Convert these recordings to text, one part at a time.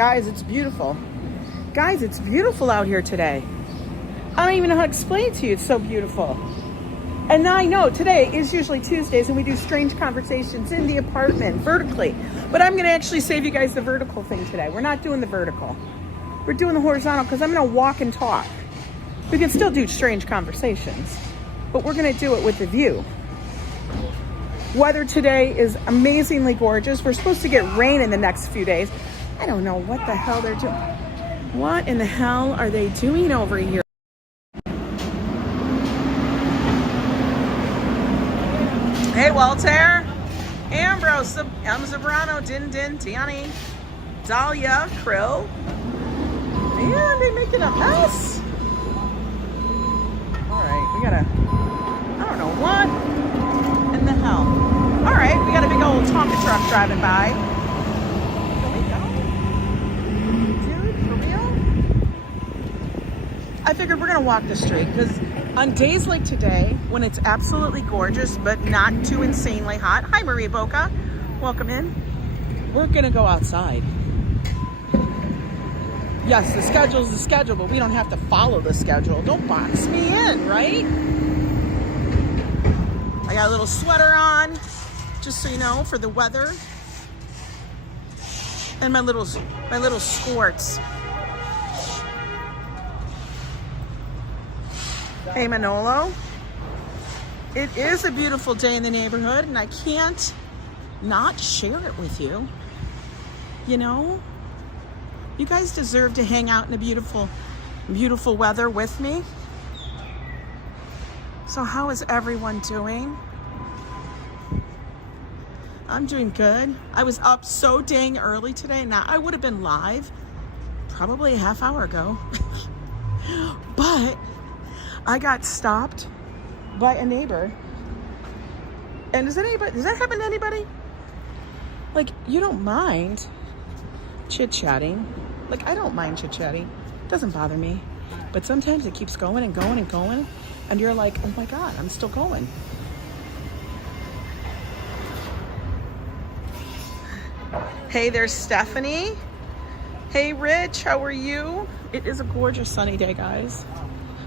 Guys, it's beautiful. Guys, it's beautiful out here today. I don't even know how to explain it to you. It's so beautiful. And now I know today is usually Tuesdays and we do strange conversations in the apartment vertically. But I'm going to actually save you guys the vertical thing today. We're not doing the vertical. We're doing the horizontal because I'm going to walk and talk. We can still do strange conversations, but we're going to do it with the view. Weather today is amazingly gorgeous. We're supposed to get rain in the next few days. I don't know what the hell they're doing. What in the hell are they doing over here? Hey, Walter, Ambrose, Zabrano, Din, Tiani, Dahlia, Krill. Yeah, they making a mess. All right, we gotta, I don't know what in the hell. All right, we got a big old Tonka truck driving by. Here we go. Dude, for real? I figured we're gonna walk the street because on days like today, when it's absolutely gorgeous, but not too insanely hot. Hi, Maria Boca. Welcome in. We're gonna go outside. Yes, the schedule's the schedule, but we don't have to follow the schedule. Don't box me in, right? I got a little sweater on, just so you know, for the weather. And my little skirts. Hey, Manolo. It is a beautiful day in the neighborhood, and I can't not share it with you. You know? You guys deserve to hang out in a beautiful, beautiful weather with me. So how is everyone doing? I'm doing good. I was up so dang early today. Now, I would have been live probably a half hour ago. But I got stopped by a neighbor. And does that happen to anybody? Like, you don't mind chit-chatting. Like, I don't mind chit-chatting. It doesn't bother me. But sometimes it keeps going and going and going. And you're like, oh my God, I'm still going. Hey, there's Stephanie. Hey, Rich, how are you? It is a gorgeous sunny day, guys.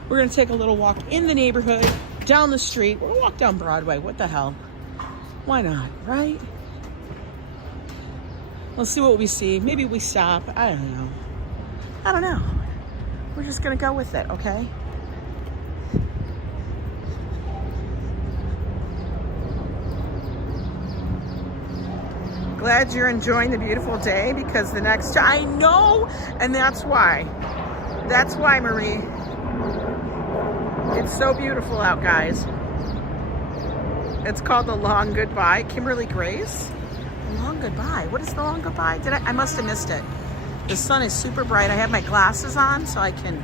We're gonna take a little walk in the neighborhood, down the street. We're gonna walk down Broadway. What the hell? Why not, right? We'll see what we see. Maybe we stop. I don't know. We're just gonna go with it, okay? Glad you're enjoying the beautiful day because the next time, I know, and that's why. That's why, Marie. It's so beautiful out, guys. It's called The Long Goodbye. Kimberly Grace. The Long Goodbye. What is The Long Goodbye? I must have missed it. The sun is super bright. I have my glasses on so I can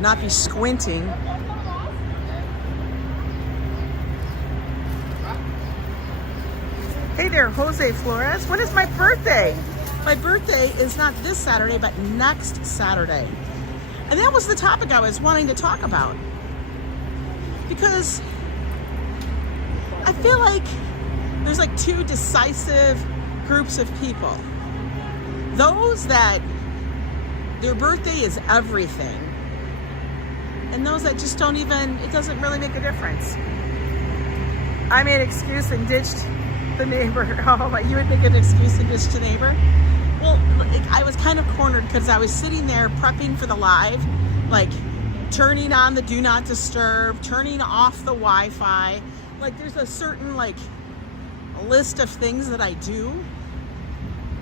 not be squinting. Hey there, Jose Flores. When is my birthday? My birthday is not this Saturday, but next Saturday. And that was the topic I was wanting to talk about. Because I feel like there's like two decisive groups of people. Those that their birthday is everything. And those that just don't even, it doesn't really make a difference. I made an excuse and ditched the neighbor. Oh, but you would make an excuse and ditch the neighbor? Well, I was kind of cornered because I was sitting there prepping for the live, like turning on the do not disturb, turning off the Wi-Fi. Like there's a certain like list of things that I do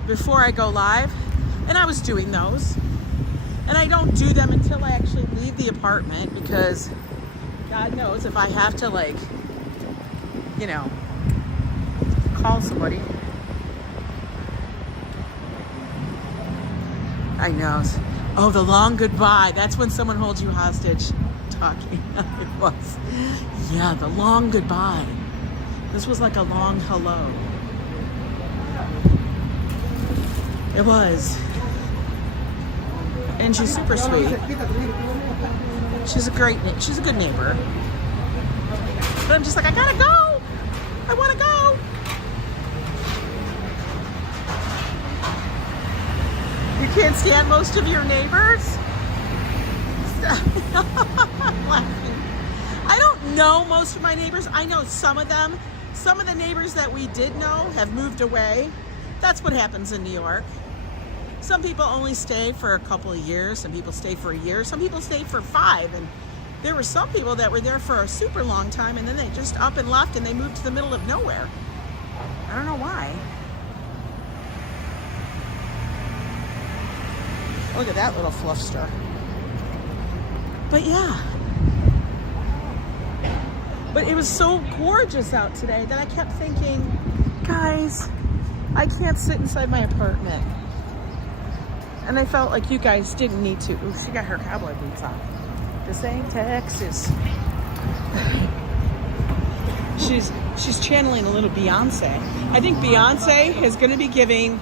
before I go live. And I was doing those. And I don't do them until I actually leave the apartment because God knows if I have to like, you know, call somebody. I know. Oh, the long goodbye. That's when someone holds you hostage talking. It was. Yeah, the long goodbye. This was like a long hello. It was. And she's super sweet. She's a good neighbor. But I'm just like, I gotta go. I wanna go. can't stand most of your neighbors? I'm laughing. I don't know most of my neighbors. I know some of them. Some of the neighbors that we did know have moved away. That's what happens in New York. Some people only stay for a couple of years. Some people stay for a year. Some people stay for 5. And there were some people that were there for a super long time, and then they just up and left and they moved to the middle of nowhere. I don't know why. Look at that little fluffster. But yeah. But it was so gorgeous out today that I kept thinking, guys, I can't sit inside my apartment. And I felt like you guys didn't need to. Ooh, she got her cowboy boots on. This ain't Texas. She's channeling a little Beyonce. I think Beyonce is going to be giving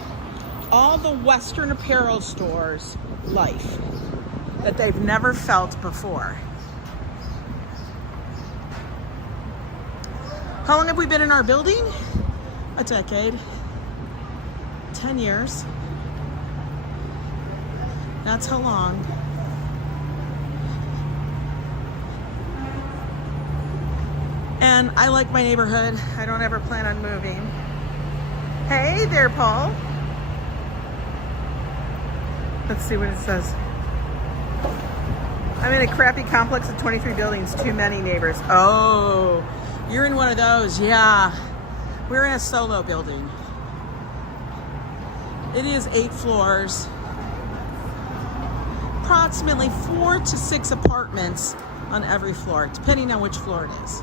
all the Western apparel stores life that they've never felt before. How long have we been in our building? A decade. 10 years. That's how long. And I like my neighborhood. I don't ever plan on moving. Hey there, Paul. Let's see what it says. I'm in a crappy complex of 23 buildings, too many neighbors. Oh, you're in one of those. Yeah. We're in a solo building. It is 8 floors. Approximately 4 to 6 apartments on every floor, depending on which floor it is.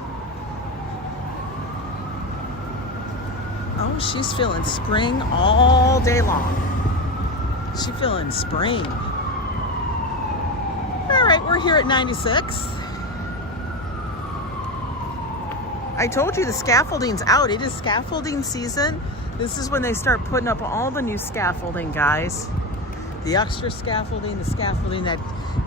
Oh, she's feeling spring all day long. She's feeling spring. All right, we're here at 96. I told you the scaffolding's out. It is scaffolding season. This is when they start putting up all the new scaffolding, guys. The extra scaffolding, the scaffolding that,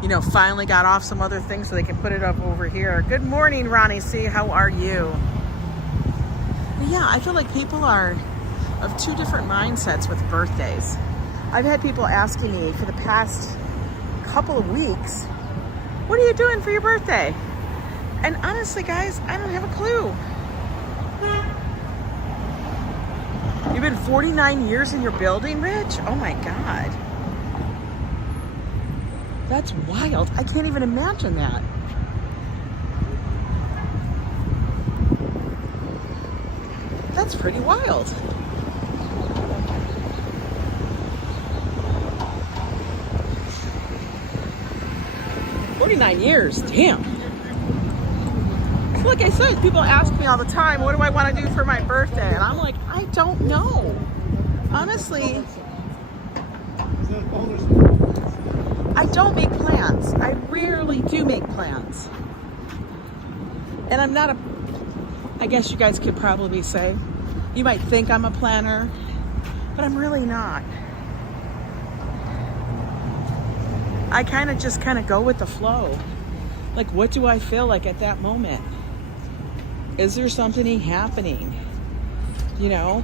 you know, finally got off some other things so they can put it up over here. Good morning, Ronnie C. How are you? But yeah, I feel like people are of 2 different mindsets with birthdays. I've had people asking me for the past couple of weeks, what are you doing for your birthday? And honestly, guys, I don't have a clue. You've been 49 years in your building, Rich? Oh my God. That's wild. I can't even imagine that. That's pretty wild. "49 years, damn." Like I said, people ask me all the time, what do I want to do for my birthday? And I'm like, I don't know. Honestly, I don't make plans. I rarely do make plans. And I'm not I guess you guys could probably say, you might think I'm a planner, but I'm really not. I just go with the flow. Like, what do I feel like at that moment? Is there something happening? You know,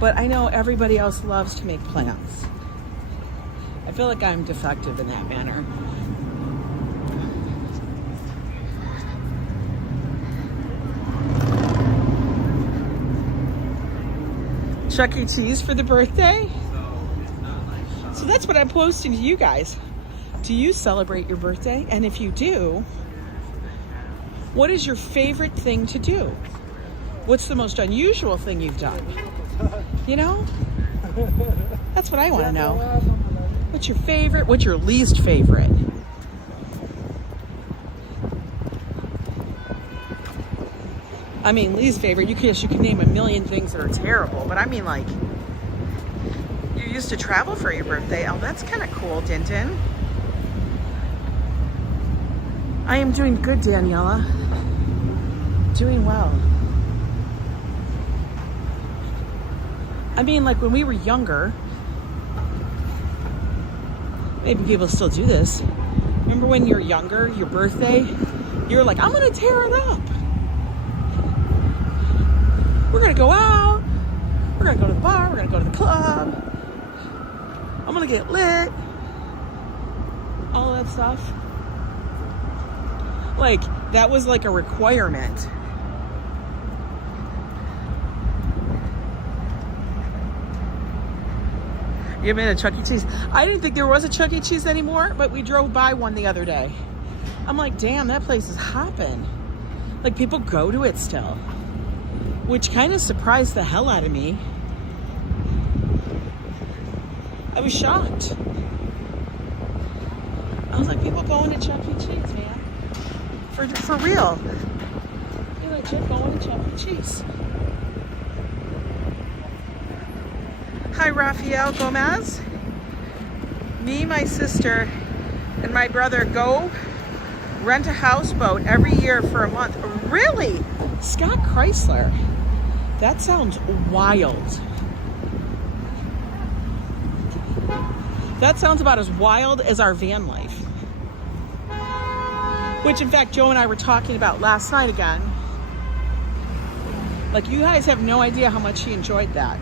but I know everybody else loves to make plans. I feel like I'm defective in that manner. Chuck E. Cheese for the birthday? So that's what I'm posting to you guys. Do you celebrate your birthday? And if you do, what is your favorite thing to do? What's the most unusual thing you've done? You know? That's what I want to know. What's your favorite? What's your least favorite? I mean, least favorite, you can name a million things that are terrible, but I mean, like, you used to travel for your birthday. Oh, that's kind of cool, Dinton. I am doing good, Daniela. Doing well. I mean, like, when we were younger, maybe people still do this. Remember when you were younger, your birthday, you were like, I'm gonna tear it up. We're gonna go out. We're gonna go to the bar. We're gonna go to the club. I'm gonna get lit. All that stuff. Like, that was like a requirement. You made a Chuck E. Cheese. I didn't think there was a Chuck E. Cheese anymore, but we drove by one the other day. I'm like, damn, that place is hopping. Like, people go to it still, which kind of surprised the hell out of me. I was shocked. I was like, people going to Chuck E. Cheese, man. For real. You're like, you're going to Chuck E. Cheese. Hi, Rafael Gomez. Me, my sister, and my brother go rent a houseboat every year for a month. Really? Scott Chrysler. That sounds wild. That sounds about as wild as our van life. Which, in fact, Joe and I were talking about last night again. Like, you guys have no idea how much he enjoyed that.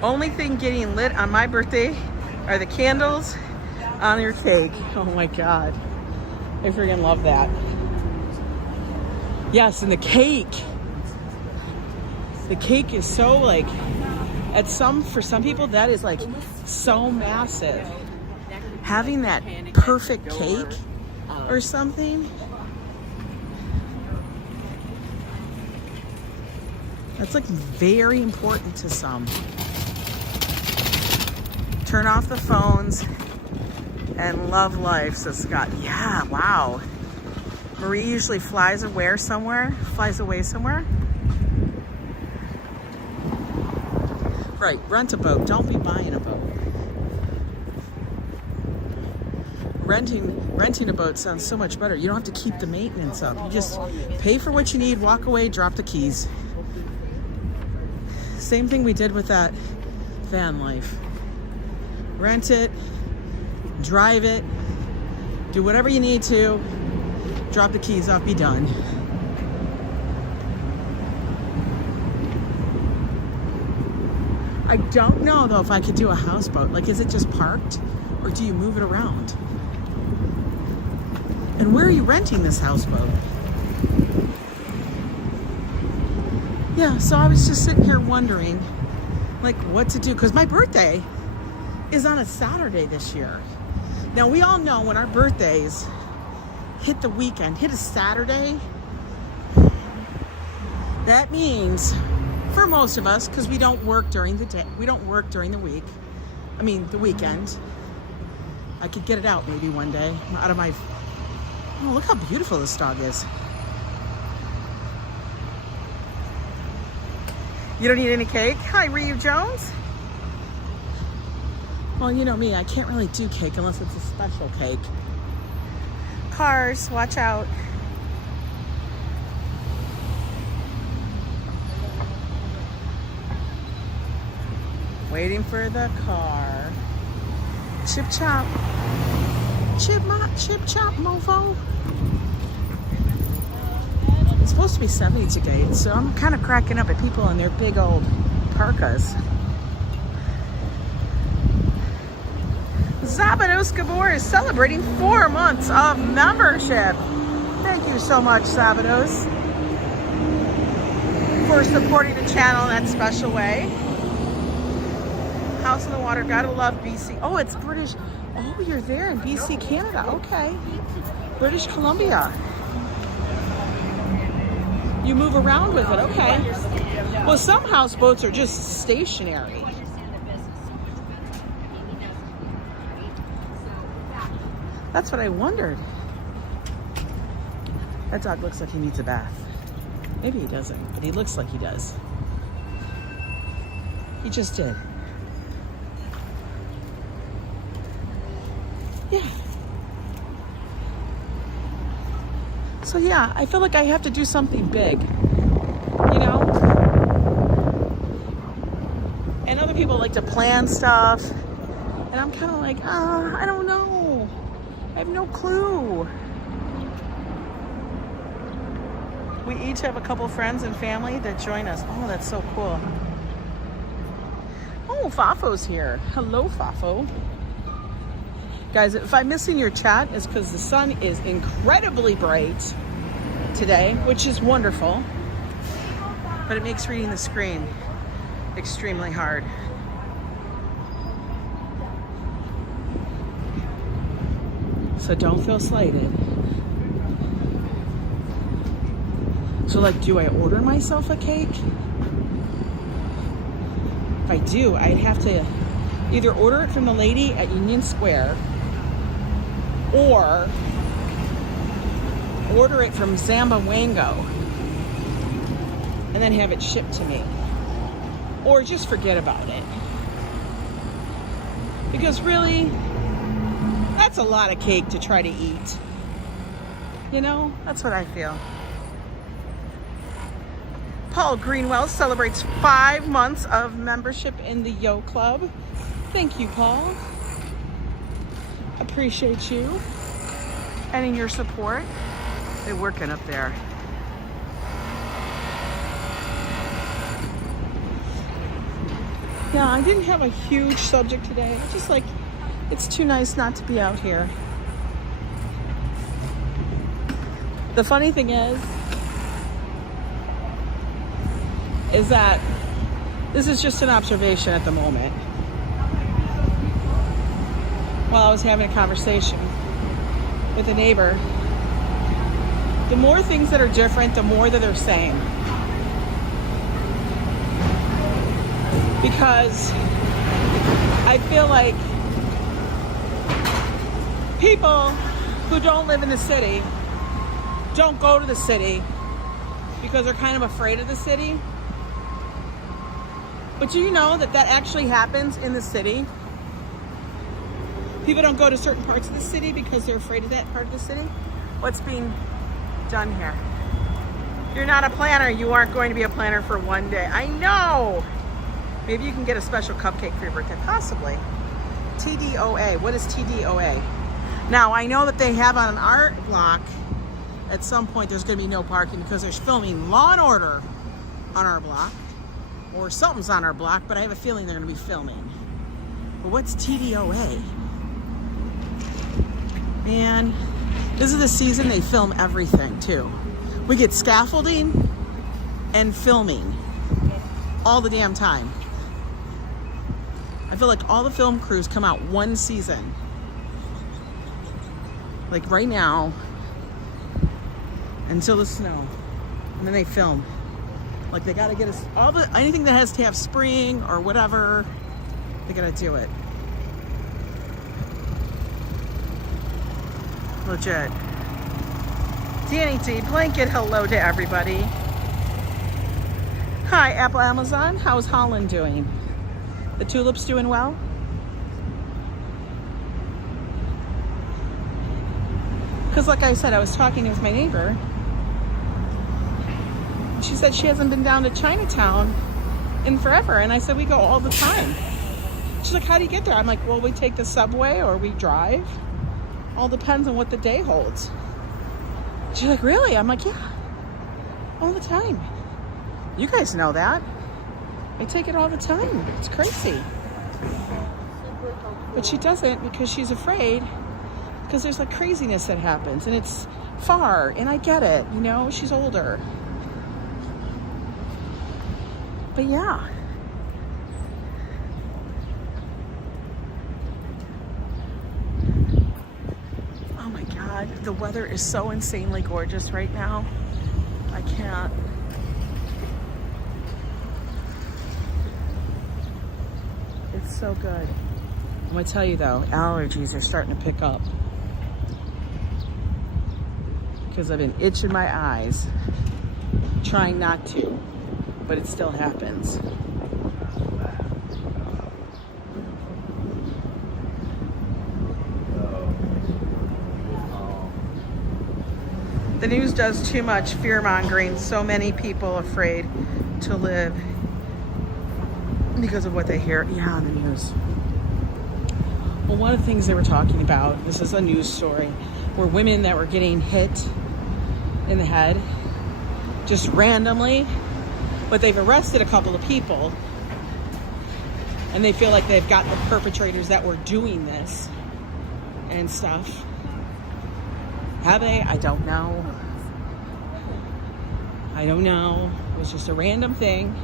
Only thing getting lit on my birthday are the candles on your cake. Oh my God. I freaking love that. Yes, and the cake. The cake is so like, for some people that is like so massive. Having that perfect cake or something. That's like very important to some. Turn off the phones and love life, says Scott. Yeah, wow. Marie usually flies away somewhere. Right, rent a boat. Don't be buying a boat. Renting a boat sounds so much better. You don't have to keep the maintenance up. You just pay for what you need, walk away, drop the keys. Same thing we did with that van life. Rent it, drive it, do whatever you need to, drop the keys off, be done. I don't know though if I could do a houseboat. Like, is it just parked or do you move it around? And where are you renting this houseboat? Yeah, so I was just sitting here wondering like what to do, because my birthday is on a Saturday this year. Now, we all know when our birthdays hit the weekend, hit a Saturday, that means for most of us, because we don't work during the day, we don't work during the week, I mean the weekend. I could get it out maybe one day out of my, oh, look how beautiful this dog is. You don't need any cake? Hi, Ryu Jones. Well, you know me, I can't really do cake unless it's a special cake. Cars, watch out. Waiting for the car. Chip chop. Chip chop, mofo. It's supposed to be 70 today, so I'm kind of cracking up at people in their big old parkas. Zabados Gabor is celebrating 4 months of membership. Thank you so much, Zabados, for supporting the channel in that special way. House on the Water, gotta love BC. Oh, it's British. Oh, you're there in BC, Canada. Okay. British Columbia. You move around with it, okay. Well, some houseboats are just stationary. That's what I wondered. That dog looks like he needs a bath. Maybe he doesn't, but he looks like he does. He just did. Yeah. So yeah, I feel like I have to do something big, you know? And other people like to plan stuff. And I'm kind of like, I don't know. I have no clue. We each have a couple friends and family that join us. Oh, that's so cool. Oh, Fafo's here. Hello, Fafo. Guys, if I'm missing your chat, it's because the sun is incredibly bright today, which is wonderful. But it makes reading the screen extremely hard. So don't feel slighted. So like, do I order myself a cake? If I do, I'd have to either order it from the lady at Union Square or order it from Zamba Wango and then have it shipped to me. Or just forget about it. Because really, that's a lot of cake to try to eat. You know, that's what I feel. Paul Greenwell celebrates 5 months of membership in the Yo Club. Thank you, Paul. Appreciate you and in your support. They're working up there. Yeah, I didn't have a huge subject today. I just like, it's too nice not to be out here. The funny thing is that this is just an observation at the moment. While I was having a conversation with a neighbor, the more things that are different, the more that they're same. Because I feel like people who don't live in the city don't go to the city because they're kind of afraid of the city. But do you know that that actually happens in the city? People don't go to certain parts of the city because they're afraid of that part of the city. What's being done here? If you're not a planner, you aren't going to be a planner for one day. I know! Maybe you can get a special cupcake for your birthday, possibly. TDOA, what is TDOA? Now, I know that they have on an art block, at some point there's gonna be no parking because there's filming Law and Order on our block. Or something's on our block, but I have a feeling they're gonna be filming. But what's TDOA? Man, this is the season they film everything too. We get scaffolding and filming all the damn time. I feel like all the film crews come out one season. Like right now, until the snow, and then they film. Like they gotta get us anything that has to have spring or whatever, they gotta do it. Legit. Danny D, blanket hello to everybody. Hi, Apple Amazon. How's Holland doing? The tulips doing well? Because like I said, I was talking with my neighbor. She said she hasn't been down to Chinatown in forever. And I said, we go all the time. She's like, how do you get there? I'm like, well, we take the subway or we drive. All depends on what the day holds. She's like, really? I'm like, yeah, all the time. You guys know that. I take it all the time. It's crazy. But she doesn't because she's afraid, because there's like craziness that happens and it's far, and I get it, you know, she's older. But yeah. Oh my God, the weather is so insanely gorgeous right now. I can't. It's so good. I'm gonna tell you though, allergies are starting to pick up. Because I've been itching my eyes, trying not to, but it still happens. The news does too much fear-mongering. So many people afraid to live because of what they hear. Yeah, on the news. Well, one of the things they were talking about, this is a news story, were women that were getting hit in the head just randomly, but they've arrested a couple of people, and they feel like they've got the perpetrators that were doing this and stuff. Have they? I don't know. I don't know. It was just a random thing.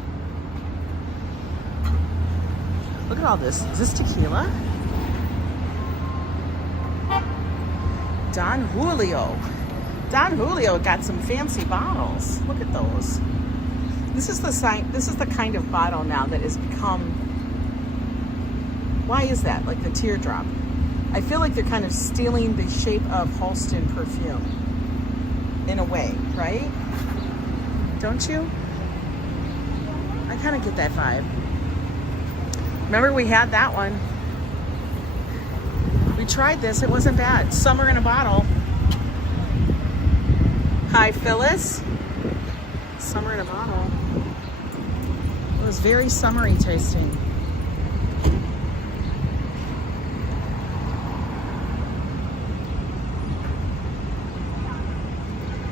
Look at all this. Is this tequila? Don Julio. Don Julio got some fancy bottles. Look at those. This is the kind of bottle now that has become, why is that? Like the teardrop. I feel like they're kind of stealing the shape of Halston perfume in a way, right? Don't you? I kind of get that vibe. Remember we had that one. We tried this, it wasn't bad. Summer in a bottle. Hi, Phyllis. Summer in a bottle. It was very summery tasting.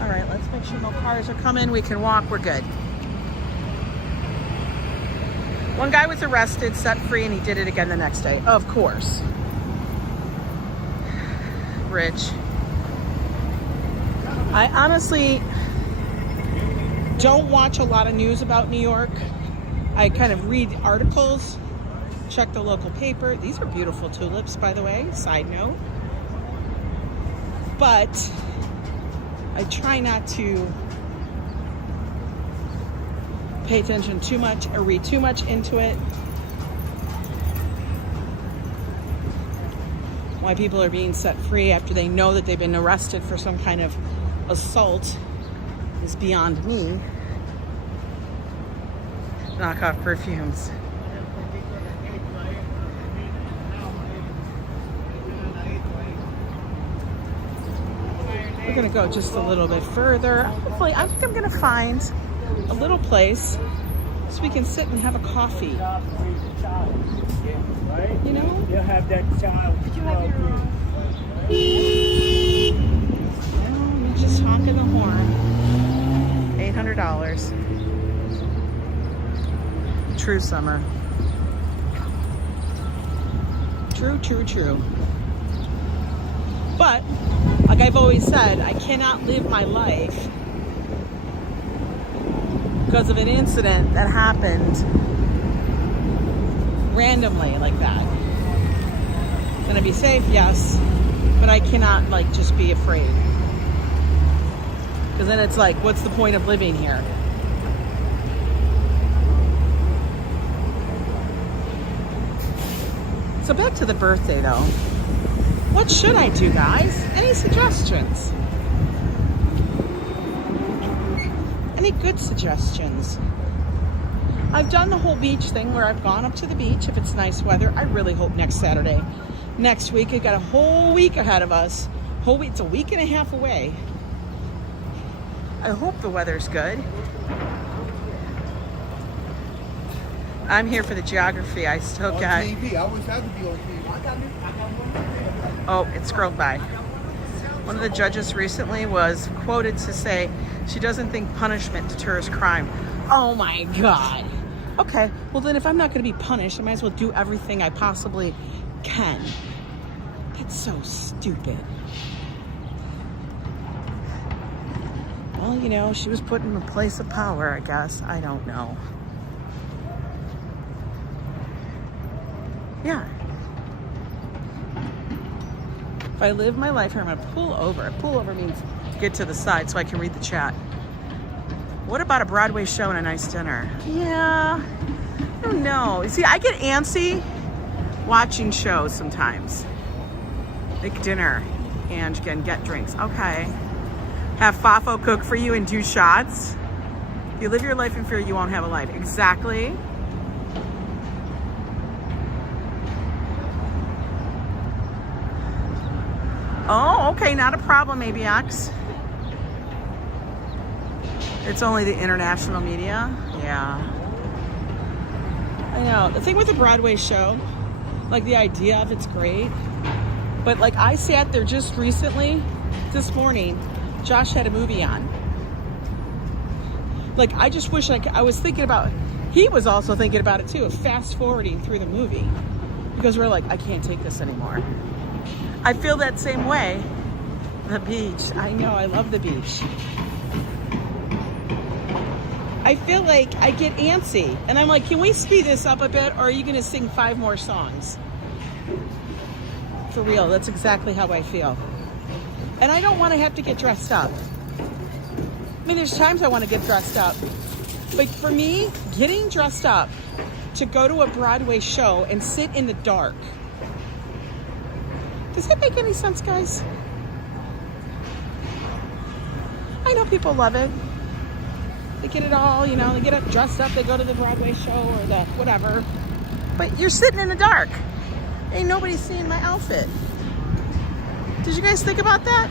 All right, let's make sure no cars are coming. We can walk, we're good. One guy was arrested, set free, and he did it again the next day. Of course. Rich. I honestly don't watch a lot of news about New York. I kind of read articles, check the local paper. These are beautiful tulips, by the way, side note. But I try not to pay attention too much or read too much into it. Why people are being set free after they know that they've been arrested for some kind of assault is beyond me. Knockoff perfumes. We're gonna go just a little bit further. Hopefully, I think I'm gonna find a little place so we can sit and have a coffee. You know? They'll have that child. Did you have your you're just honking the horn. $800. True summer. True, true, true. But, like I've always said, I cannot live my life because of an incident that happened randomly like that. Gonna be safe, yes, but I cannot like just be afraid, because then it's like, what's the point of living here? So back to the birthday though. What should I do, guys? Any suggestions? Any good suggestions? I've done the whole beach thing where I've gone up to the beach if it's nice weather. I really hope next Saturday. Next week, we've got a whole week ahead of us. Whole week, it's a week and a half away. I hope the weather's good. I'm here for the geography. I still got... Oh, it scrolled by. One of the judges recently was quoted to say she doesn't think punishment deters crime. Oh my God. Okay, well then if I'm not going to be punished, I might as well do everything I possibly can. That's so stupid. Well, you know, she was put in a place of power, I guess. I don't know. Yeah. If I live my life here, I'm gonna pull over. Pull over means get to the side so I can read the chat. What about a Broadway show and a nice dinner? Yeah, I don't know. See, I get antsy watching shows sometimes. Like dinner and again, get drinks. Okay. Have Fafo cook for you and do shots. If you live your life in fear, you won't have a life. Exactly. Oh, okay, not a problem, ABX. It's only the international media. Yeah. I know. The thing with the Broadway show, like the idea of it's great. But like I sat there just recently, this morning, Josh had a movie on. Like, I just wish I was thinking about, he was also thinking about it too, of fast forwarding through the movie. Because we're like, I can't take this anymore. I feel that same way. The beach. I know, I love the beach. I feel like I get antsy. And I'm like, can we speed this up a bit? Or are you going to sing 5 more songs? For real, that's exactly how I feel. And I don't want to have to get dressed up. I mean, there's times I want to get dressed up. But for me, getting dressed up to go to a Broadway show and sit in the dark. Does that make any sense, guys? I know people love it. They get it all, you know, they get up dressed up, they go to the Broadway show or the whatever. But you're sitting in the dark. Ain't nobody seeing my outfit. Did you guys think about that?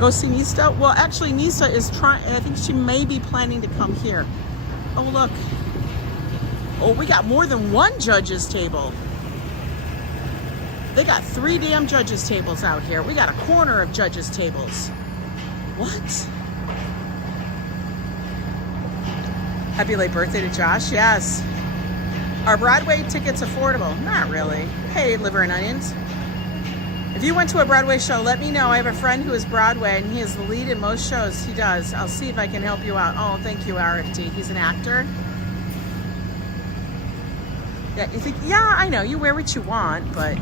Go see Nista? Well, actually, Nista is trying, I think she may be planning to come here. Oh, look. Oh, we got more than one judge's table. They got 3 damn judges' tables out here. We got a corner of judges' tables. What? Happy late birthday to Josh. Yes. Are Broadway tickets affordable? Not really. Hey, liver and onions. If you went to a Broadway show, let me know. I have a friend who is Broadway, and he is the lead in most shows he does. I'll see if I can help you out. Oh, thank you, RFT. He's an actor. Yeah, you think, yeah, I know. You wear what you want, but,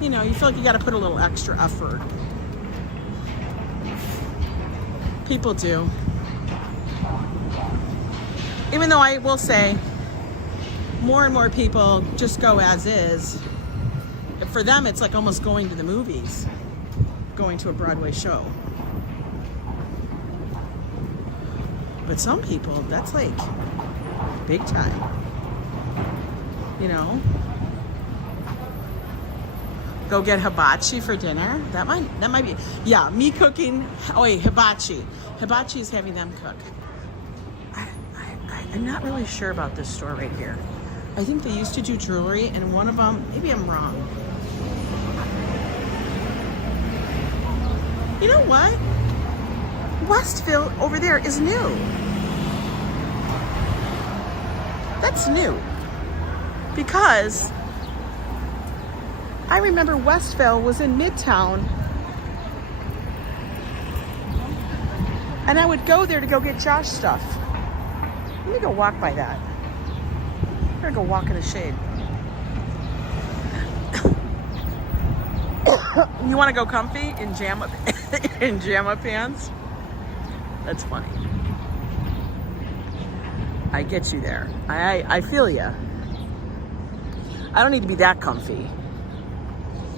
you know, you feel like you got to put a little extra effort. People do. Even though I will say, more and more people just go as is. For them, it's like almost going to the movies, going to a Broadway show. But some people, that's like big time. You know? Go get hibachi for dinner. That might be, yeah, me cooking. Oh wait, hibachi. Hibachi is having them cook. I'm not really sure about this store right here. I think they used to do jewelry, and one of them, maybe I'm wrong. You know what? Westville over there is new. That's new. Because I remember Westville was in Midtown, and I would go there to go get Josh stuff. Let me go walk by that. I'm gonna go walk in the shade. You want to go comfy in jamma pants? That's funny. I get you there. I feel ya. I don't need to be that comfy.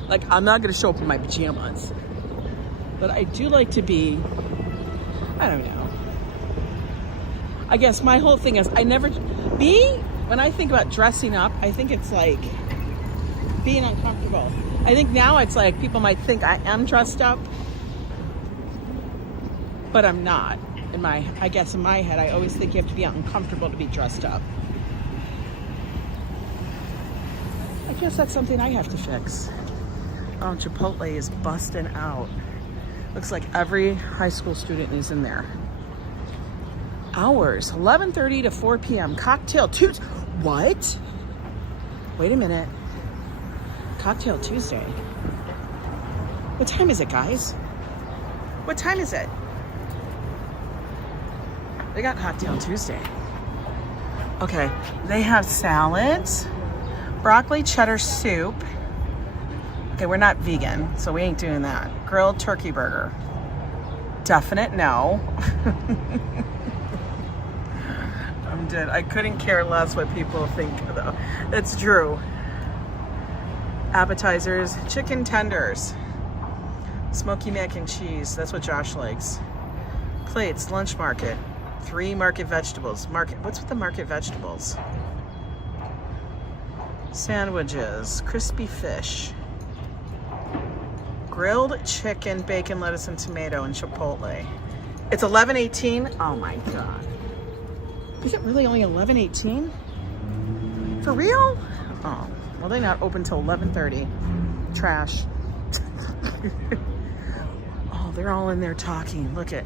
Like, I'm not gonna show up in my pajamas, but I do like to be, I don't know. I guess my whole thing is when I think about dressing up, I think it's like being uncomfortable. I think now it's like people might think I am dressed up, but I'm not. I guess in my head, I always think you have to be uncomfortable to be dressed up. I guess that's something I have to fix. Oh, Chipotle is busting out. Looks like every high school student is in there. Hours, 11:30 to 4 p.m. Cocktail Tuesday. What? Wait a minute. Cocktail Tuesday. What time is it, guys? What time is it? They got Cocktail Tuesday. Okay, they have salads, broccoli cheddar soup. Okay, we're not vegan, so we ain't doing that. Grilled turkey burger. Definite no. I'm dead. I couldn't care less what people think, though. It's true. Appetizers, chicken tenders, smoky mac and cheese. That's what Josh likes. Plates, lunch market. 3 market vegetables. What's with the market vegetables? Sandwiches, crispy fish, grilled chicken, bacon, lettuce, and tomato, and Chipotle. It's 11:18. Oh my God. Is it really only 11:18? For real? Oh, well, they're not open till 11:30. Trash. Oh, they're all in there talking. Look at,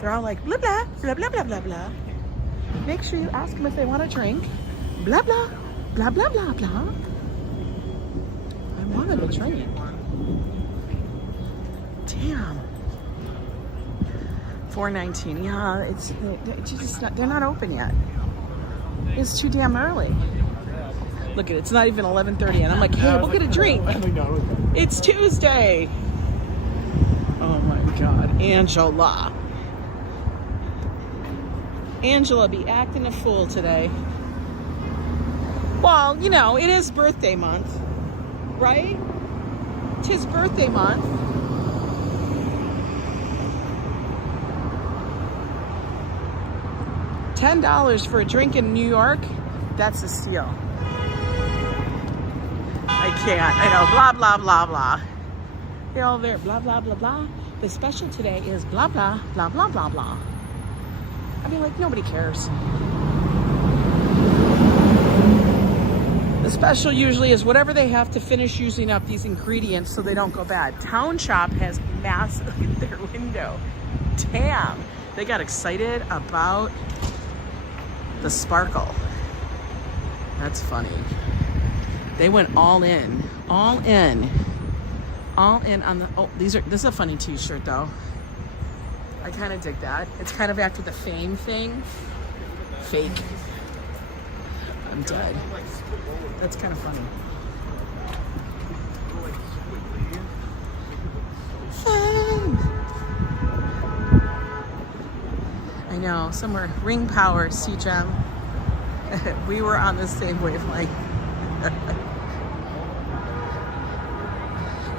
they're all like, blah, blah, blah, blah, blah, blah, blah. Make sure you ask them if they want a drink. Blah, blah, blah, blah, blah, blah. I wanted a drink. Damn. $4.19. Yeah, it's just not, they're not open yet. It's too damn early. Look at it, it's not even 11:30 and I'm like, hey, we'll get a drink. It's Tuesday. Oh my God, Angela. Angela be acting a fool today. Well, you know, it is birthday month, right? 'Tis birthday month. $10 for a drink in New York, that's a steal. I can't, I know, blah, blah, blah, blah. They're all there, blah, blah, blah, blah. The special today is blah, blah, blah, blah, blah, blah. I mean, like, nobody cares. The special usually is whatever they have to finish using up these ingredients so they don't go bad. Town Shop has massive, look at their window. Damn, they got excited about the sparkle. That's funny. They went all in on the, oh, this is a funny t-shirt though. I kind of dig that. It's kind of after the fame thing. Fake. I'm dead. That's kind of funny. Fame. I know, somewhere, ring power, C-Gem. We were on the same wavelength.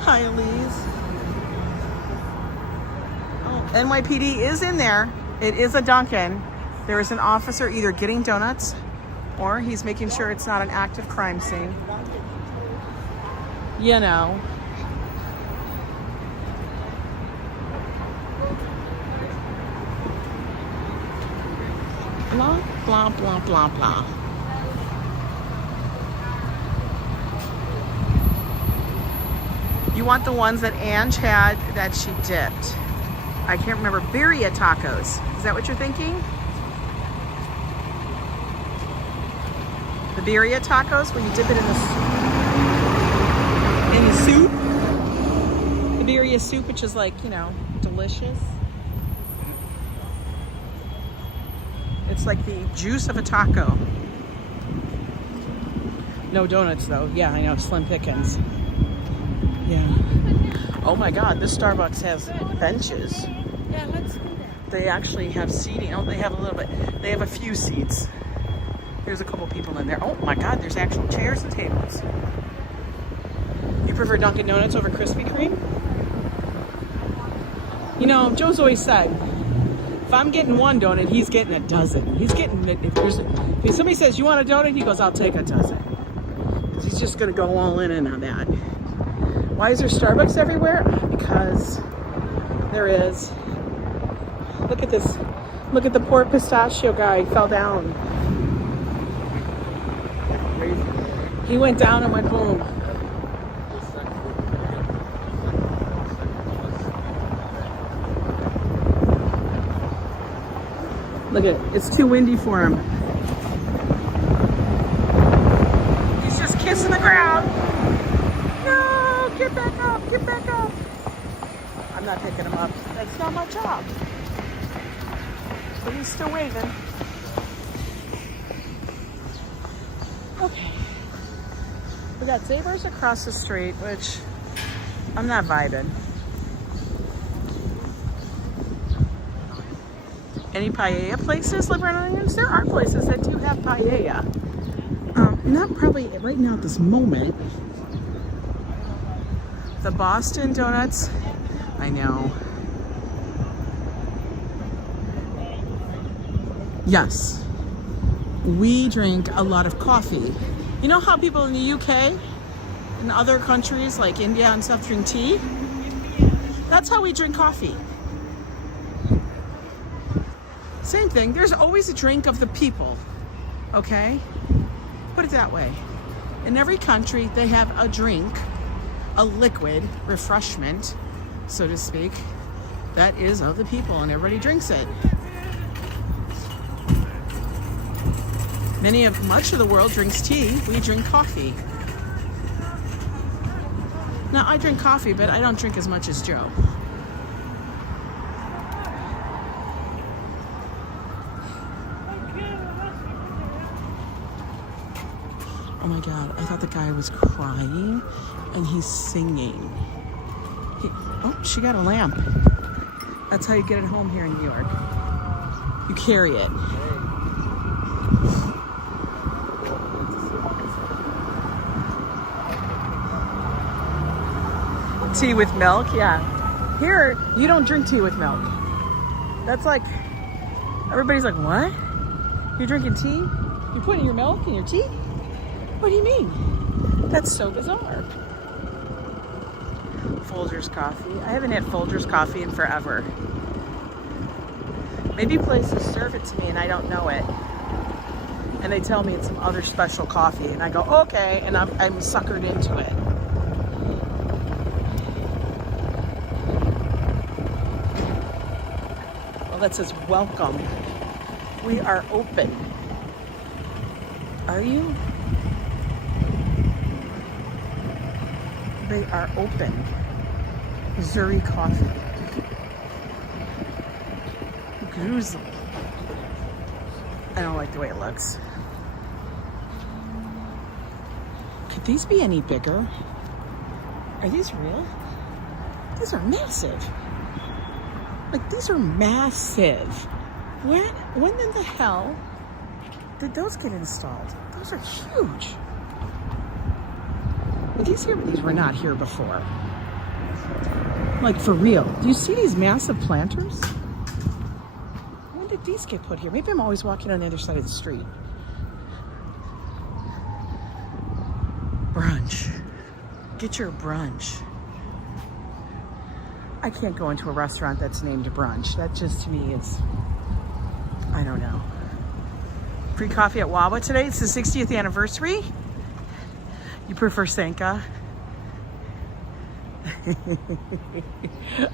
Hi, Elise. Oh, NYPD is in there. It is a Dunkin'. There is an officer either getting donuts or he's making sure it's not an active crime scene. You know. Blah, blah, blah, blah, blah. You want the ones that Ange had that she dipped. I can't remember. Birria tacos. Is that what you're thinking? The birria tacos, where you dip it in the soup. The birria soup, which is like, you know, delicious. It's like the juice of a taco. No donuts though. Yeah, I know, slim pickings. Yeah. Oh my God, this Starbucks has benches. Yeah, let's go there. They actually have seating. Oh, they have a little bit. They have a few seats. There's a couple people in there. Oh my God, there's actual chairs and tables. You prefer Dunkin' Donuts over Krispy Kreme? You know, Joe's always said, if I'm getting one donut, he's getting a dozen. He's getting, if somebody says, you want a donut? He goes, I'll take a dozen. Because he's just going to go all in on that. Why is there Starbucks everywhere? Because there is. Look at this. Look at the poor pistachio guy. He fell down. He went down and went boom. Look at it. It's too windy for him. He's just kissing the ground. No, get back up, get back up. I'm not picking him up. That's not my job. But he's still waving. Okay. We got Zabers across the street, which I'm not vibing. Any paella places, Librarians? There are places that do have paella. Not probably right now at this moment. The Boston donuts, I know. Yes, we drink a lot of coffee. You know how people in the UK and other countries like India and stuff drink tea? That's how we drink coffee. Same thing, there's always a drink of the people, okay? Put it that way. In every country, they have a drink a liquid refreshment, so to speak, that is of the people and everybody drinks it. Much of the world drinks tea. We drink coffee. Now, I drink coffee, but I don't drink as much as Joe. Oh my God, I thought the guy was crying and he's singing. Oh, she got a lamp. That's how you get it home here in New York. You carry it. Tea with milk, yeah. Here, you don't drink tea with milk. That's like, everybody's like, what? You're drinking tea? You're putting your milk in your tea? What do you mean? That's so bizarre. Folgers coffee. I haven't had Folgers coffee in forever. Maybe places serve it to me and I don't know it. And they tell me it's some other special coffee. And I go, okay, and I'm suckered into it. Well, that says, welcome. We are open. Are you? They are open. Missouri coffee. Gruesome. I don't like the way it looks. Could these be any bigger? Are these real? These are massive. Like, these are massive. When in the hell did those get installed? Those are huge. Were these here? These were not here before. Like, for real. Do you see these massive planters? When did these get put here? Maybe I'm always walking on the other side of the street. Brunch. Get your brunch. I can't go into a restaurant that's named brunch. That just, to me, is, I don't know. Free coffee at Wawa today. It's the 60th anniversary. You prefer Sanka?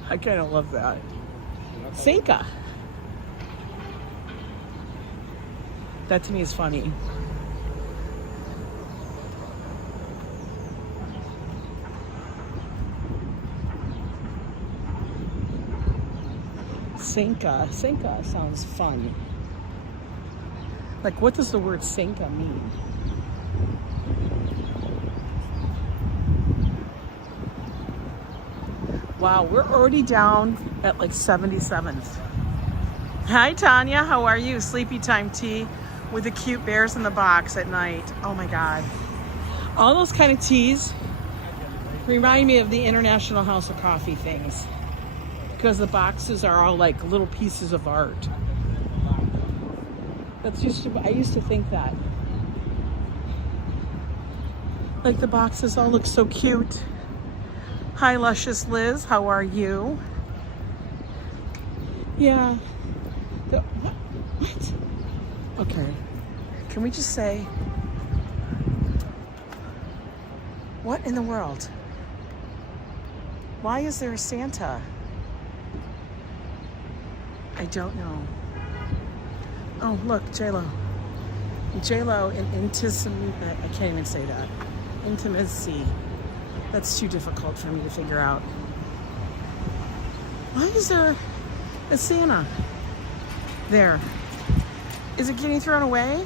I kind of love that. Sanka. That to me is funny. Sanka. Sanka sounds fun. Like, what does the word Sanka mean? Wow, we're already down at like 77th. Hi, Tanya. How are you? Sleepy time tea with the cute bears in the box at night. Oh my God. All those kind of teas remind me of the International House of Coffee things, because the boxes are all like little pieces of art. I used to think that. Like, the boxes all look so cute. Hi, Luscious Liz. How are you? Yeah. What? Okay. Can we just say, what in the world? Why is there a Santa? I don't know. Oh, look, J-Lo. J-Lo in intimacy. I can't even say that. Intimacy. That's too difficult for me to figure out. Why is there a Santa there? Is it getting thrown away?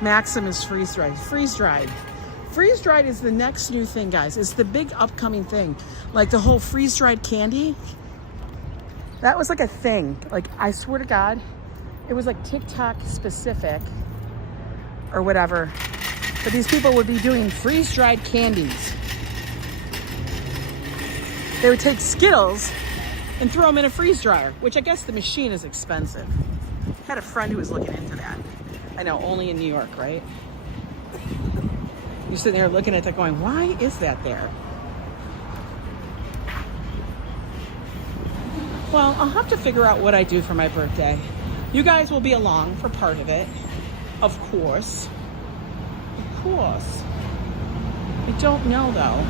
Maxim is freeze-dried. Freeze-dried. Freeze-dried is the next new thing, guys. It's the big upcoming thing. Like the whole freeze-dried candy. That was like a thing. Like, I swear to God, it was like TikTok specific or whatever. But these people would be doing freeze-dried candies. They would take Skittles and throw them in a freeze dryer, which I guess the machine is expensive. I had a friend who was looking into that. I know, only in New York, right? You're sitting there looking at that going, why is that there? Well, I'll have to figure out what I do for my birthday. You guys will be along for part of it, of course. Of course. I don't know though.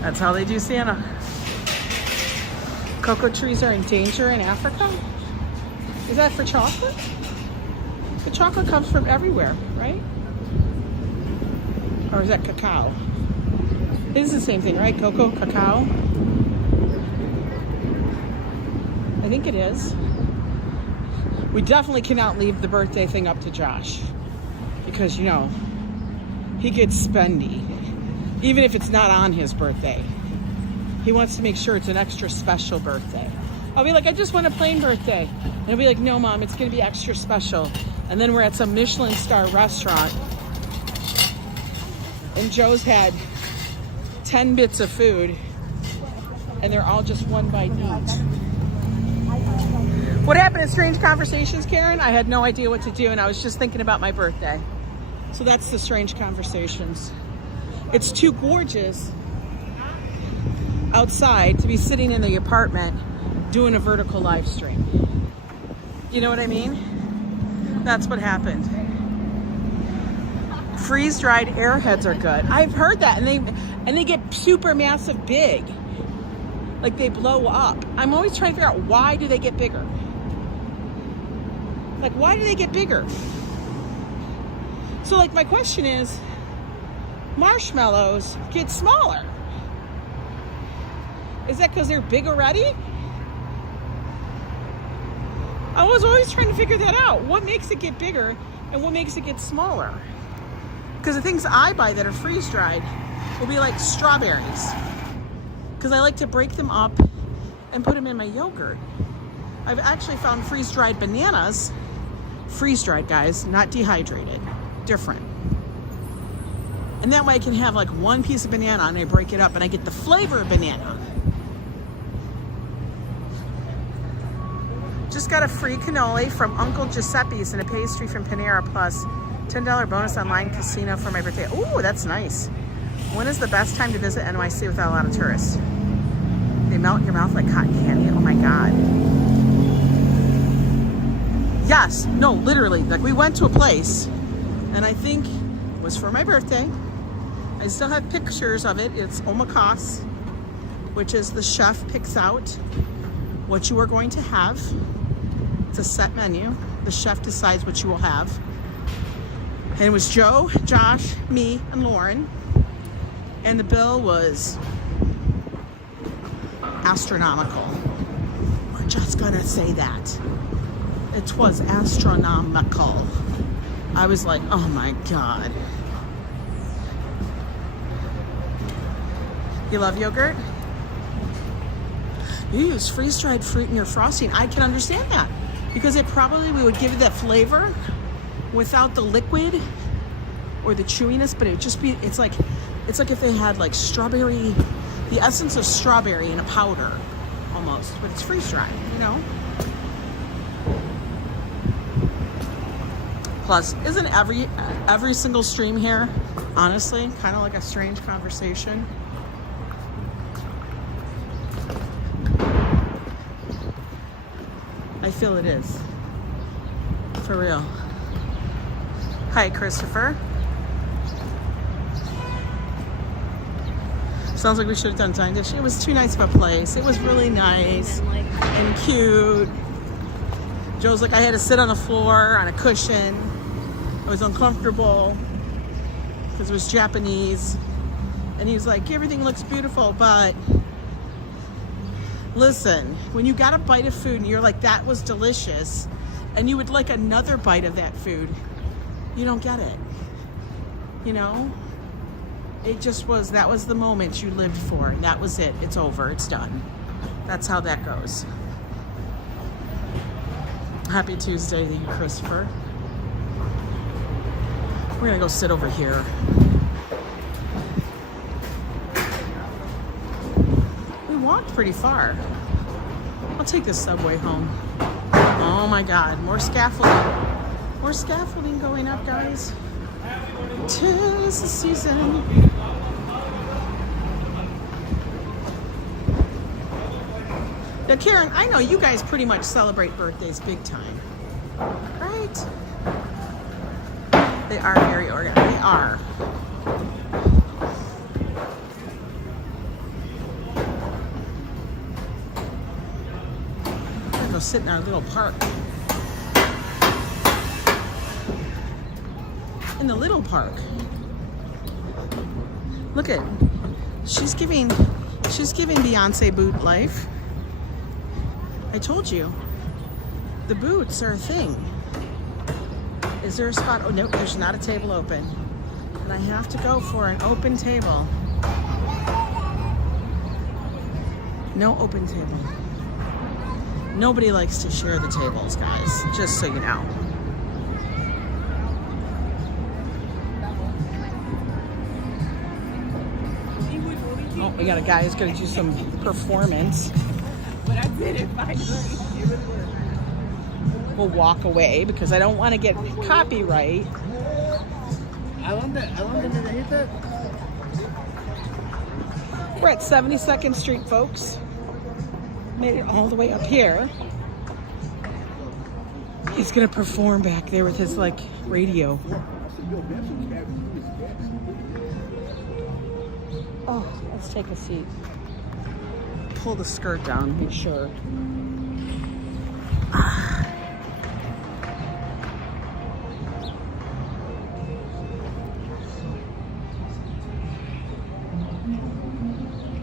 That's how they do Santa. Cocoa trees are in danger in Africa? Is that for chocolate? The chocolate comes from everywhere, right? Or is that cacao? It is the same thing, right? Cocoa, cacao? I think it is. We definitely cannot leave the birthday thing up to Josh. Because, you know, he gets spendy. Even if it's not on his birthday. He wants to make sure it's an extra special birthday. I'll be like, I just want a plain birthday. And he'll be like, no, Mom, it's going to be extra special. And then we're at some Michelin star restaurant. And Joe's had 10 bits of food. And they're all just one bite each. What happened in Strange Conversations, Karen? I had no idea what to do, and I was just thinking about my birthday. So that's the Strange Conversations. It's too gorgeous outside to be sitting in the apartment doing a vertical live stream. You know what I mean? That's what happened. Freeze-dried airheads are good. I've heard that, and they get super massive big. Like they blow up. I'm always trying to figure out, why do they get bigger? Like, why do they get bigger? So like my question is, marshmallows get smaller. Is that because they're big already? I was always trying to figure that out. What makes it get bigger and what makes it get smaller? Because the things I buy that are freeze-dried will be like strawberries. Because I like to break them up and put them in my yogurt. I've actually found freeze-dried bananas. Freeze-dried, guys, not dehydrated. Different. And that way I can have like one piece of banana and I break it up and I get the flavor of banana. Just got a free cannoli from Uncle Giuseppe's and a pastry from Panera Plus. $10 bonus online casino for my birthday. Ooh, that's nice. When is the best time to visit NYC without a lot of tourists? They melt in your mouth like cotton candy. Oh my God. Yes, no, literally. Like we went to a place and I think it was for my birthday. I still have pictures of it. It's omakase, which is the chef picks out what you are going to have. It's a set menu. The chef decides what you will have. And it was Joe, Josh, me, and Lauren. And the bill was astronomical. We're just gonna say that. It was astronomical. I was like, oh my God. You love yogurt? You use freeze-dried fruit in your frosting. I can understand that because it probably would give it that flavor without the liquid or the chewiness, but it would just be, it's like if they had like strawberry, the essence of strawberry in a powder almost, but it's freeze-dried, you know? Plus, isn't every single stream here, honestly, kind of like a strange conversation? I feel it is. For real. Hi, Christopher. Sounds like we should have done Dine Dish. It was too nice of a place. It was really nice and cute. Joe's like, I had to sit on the floor on a cushion. I was uncomfortable because it was Japanese. And he was like, everything looks beautiful, but listen, when you got a bite of food and you're like, that was delicious, and you would like another bite of that food, you don't get it. You know? It just was, that was the moment you lived for. That was it. It's over. It's done. That's how that goes. Happy Tuesday to you, Christopher. We're gonna go sit over here. We walked pretty far. I'll take the subway home. Oh my God, more scaffolding. More scaffolding going up, guys. 'Tis the season. Now, Karen, I know you guys pretty much celebrate birthdays big time, right? They are very organized. They are. We're gonna go sit in our little park. In the little park. Look at, she's giving Beyonce boot life. I told you, the boots are a thing. Is there a spot? Oh no, there's not a table open. And I have to go for an open table. No open table. Nobody likes to share the tables, guys, just so you know. Oh, we got a guy who's going to do some performance. But I did it finally. We'll walk away because I don't want to get copyright. We're at 72nd Street, folks. Made it all the way up here. He's going to perform back there with his, like, radio. Oh, let's take a seat. Pull the skirt down, make sure.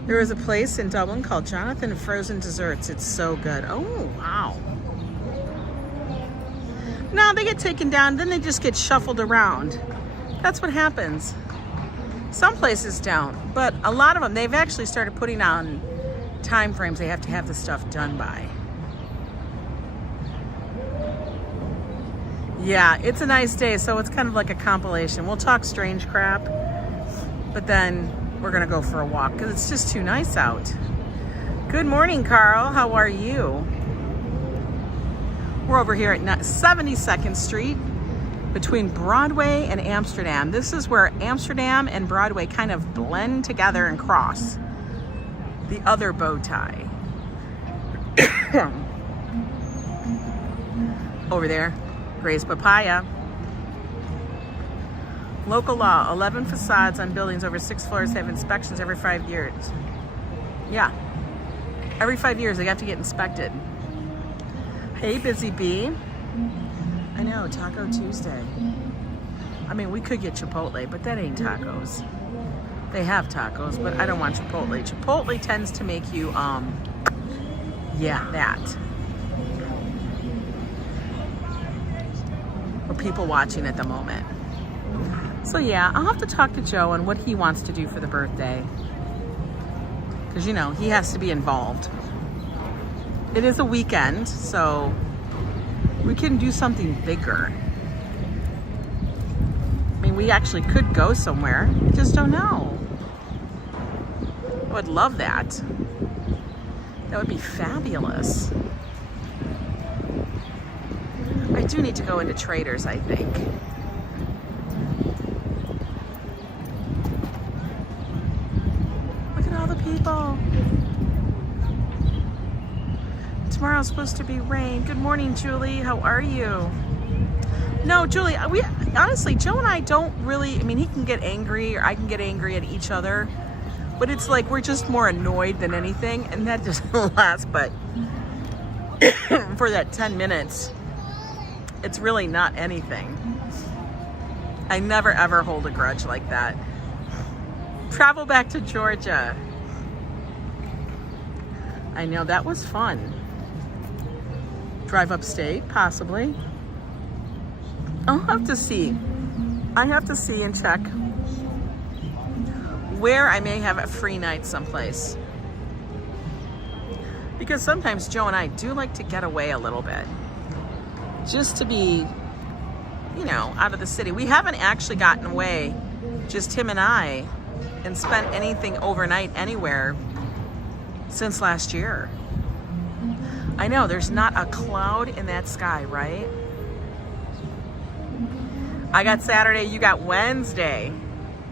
There is a place in Dublin called Jonathan Frozen Desserts. It's so good. Oh, wow. No, they get taken down, then they just get shuffled around. That's what happens. Some places don't, but a lot of them, they've actually started putting on time frames they have to have the stuff done by. Yeah, it's a nice day, so it's kind of like a compilation. We'll talk strange crap, but then we're gonna go for a walk because it's just too nice out. Good morning, Carl. How are you? We're over here at 72nd Street between Broadway and Amsterdam. This is where Amsterdam and Broadway kind of blend together and cross. The other bow tie. Over there, Gray's Papaya. Local law, 11 facades on buildings over 6 floors have inspections every 5 years. Yeah, every 5 years they have to get inspected. Hey, Busy Bee. I know, Taco Tuesday. I mean, we could get Chipotle, but that ain't tacos. They have tacos, but I don't want Chipotle. Chipotle tends to make you, yeah, that. Or people watching at the moment. So yeah, I'll have to talk to Joe on what he wants to do for the birthday. Because, you know, he has to be involved. It is a weekend, so we can do something bigger. I mean, we actually could go somewhere. I just don't know. I would love that. That would be fabulous. I do need to go into Traders, I think. Look at all the people. Tomorrow's supposed to be rain. Good morning, Julie. How are you? No, Julie, we honestly, Joe and I don't really, I mean, he can get angry or I can get angry at each other, but it's like we're just more annoyed than anything, and that doesn't last but for that 10 minutes. It's really not anything. I never ever hold a grudge like that. Travel back to Georgia. I know, that was fun. Drive upstate, possibly. I'll have to see. I have to see and check where I may have a free night someplace. Because sometimes Joe and I do like to get away a little bit. Just to be, you know, out of the city. We haven't actually gotten away, just him and I, and spent anything overnight anywhere since last year. I know, there's not a cloud in that sky, right? I got Saturday, you got Wednesday.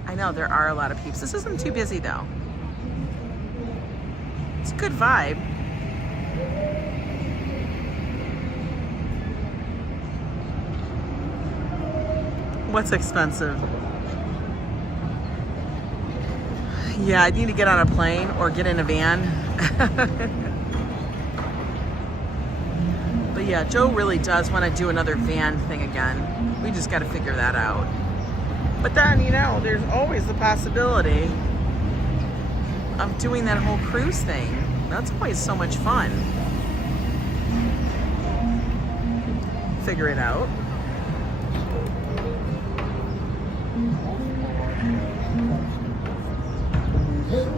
I know, there are a lot of peeps. This isn't too busy though. It's a good vibe. What's expensive? Yeah, I need to get on a plane or get in a van. But yeah, Joe really does want to do another van thing again. We just got to figure that out. But then, you know, there's always the possibility of doing that whole cruise thing. That's always so much fun. Figure it out.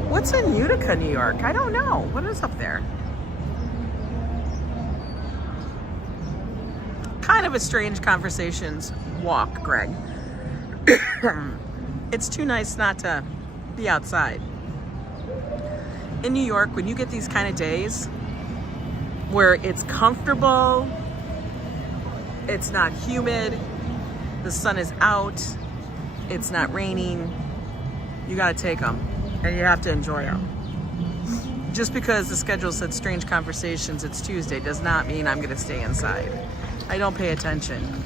What's in Utica, New York? I don't know. What is up there? Kind of a strange conversations walk, Greg. It's too nice not to be outside. In New York, when you get these kind of days where it's comfortable, it's not humid, the sun is out, it's not raining, you gotta take them and you have to enjoy them. Just because the schedule said strange conversations, it's Tuesday, does not mean I'm gonna stay inside. I don't pay attention.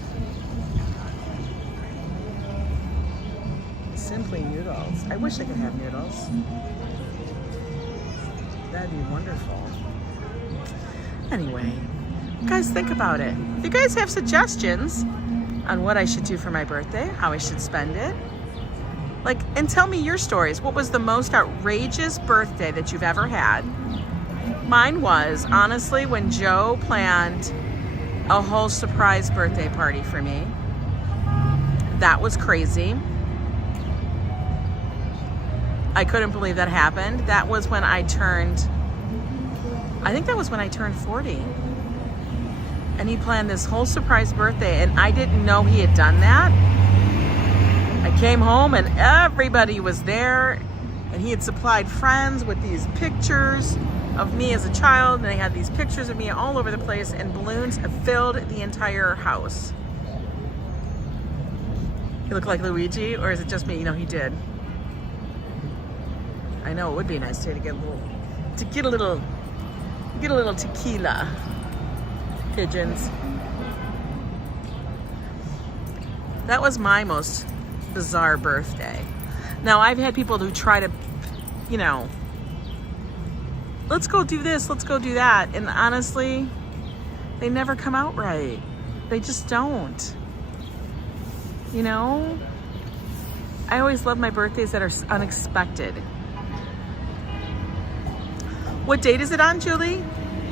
Simply noodles. I wish I could have noodles. That'd be wonderful. Anyway, guys, think about it. If you guys have suggestions on what I should do for my birthday, how I should spend it, like, and tell me your stories. What was the most outrageous birthday that you've ever had? Mine was, honestly, when Joe planned a whole surprise birthday party for me. That was crazy. I couldn't believe that happened. That was when I turned 40. And he planned this whole surprise birthday, and I didn't know he had done that. I came home and everybody was there, and he had supplied friends with these pictures of me as a child, and they had these pictures of me all over the place, and balloons filled the entire house. He looked like Luigi, or is it just me? You know, he did. I know it would be nice today to get a little tequila. Pigeons. That was my most bizarre birthday. Now, I've had people who try to, you know, let's go do this, let's go do that. And honestly, they never come out right. They just don't. You know? I always love my birthdays that are unexpected. What date is it on, Julie?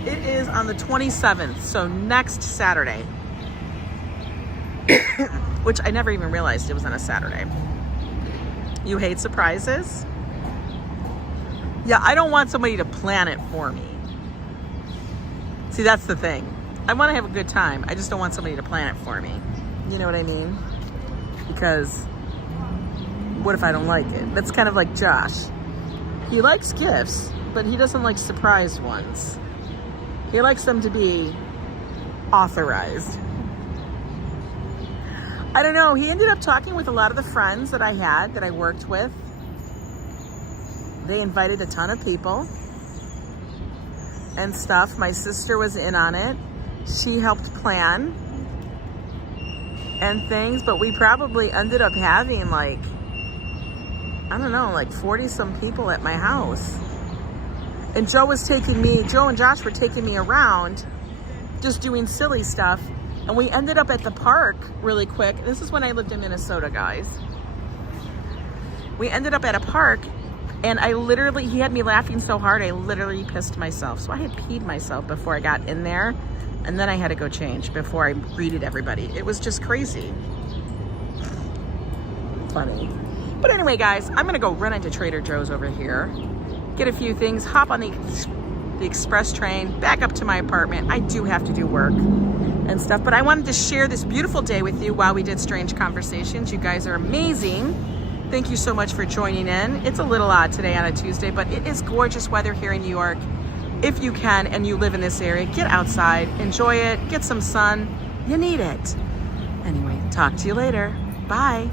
It is on the 27th, so next Saturday. Which I never even realized it was on a Saturday. You hate surprises? Yeah, I don't want somebody to plan it for me. See, that's the thing. I want to have a good time. I just don't want somebody to plan it for me. You know what I mean? Because what if I don't like it? That's kind of like Josh. He likes gifts, but he doesn't like surprise ones. He likes them to be authorized. I don't know. He ended up talking with a lot of the friends that I had, that I worked with. They invited a ton of people and stuff. My sister was in on it. She helped plan and things, but we probably ended up having like, I don't know, like 40 some people at my house. And Joe and Josh were taking me around just doing silly stuff. And we ended up at the park really quick. This is when I lived in Minnesota, guys. We ended up at a park, and he had me laughing so hard, I literally pissed myself. So I had peed myself before I got in there, and then I had to go change before I greeted everybody. It was just crazy. Funny. But anyway, guys, I'm gonna go run into Trader Joe's over here, get a few things, hop on the express train, back up to my apartment. I do have to do work and stuff, but I wanted to share this beautiful day with you while we did Strange Conversations. You guys are amazing. Thank you so much for joining in. It's a little odd today on a Tuesday, but it is gorgeous weather here in New York. If you can and you live in this area, get outside, enjoy it, get some sun. You need it. Anyway, talk to you later. Bye.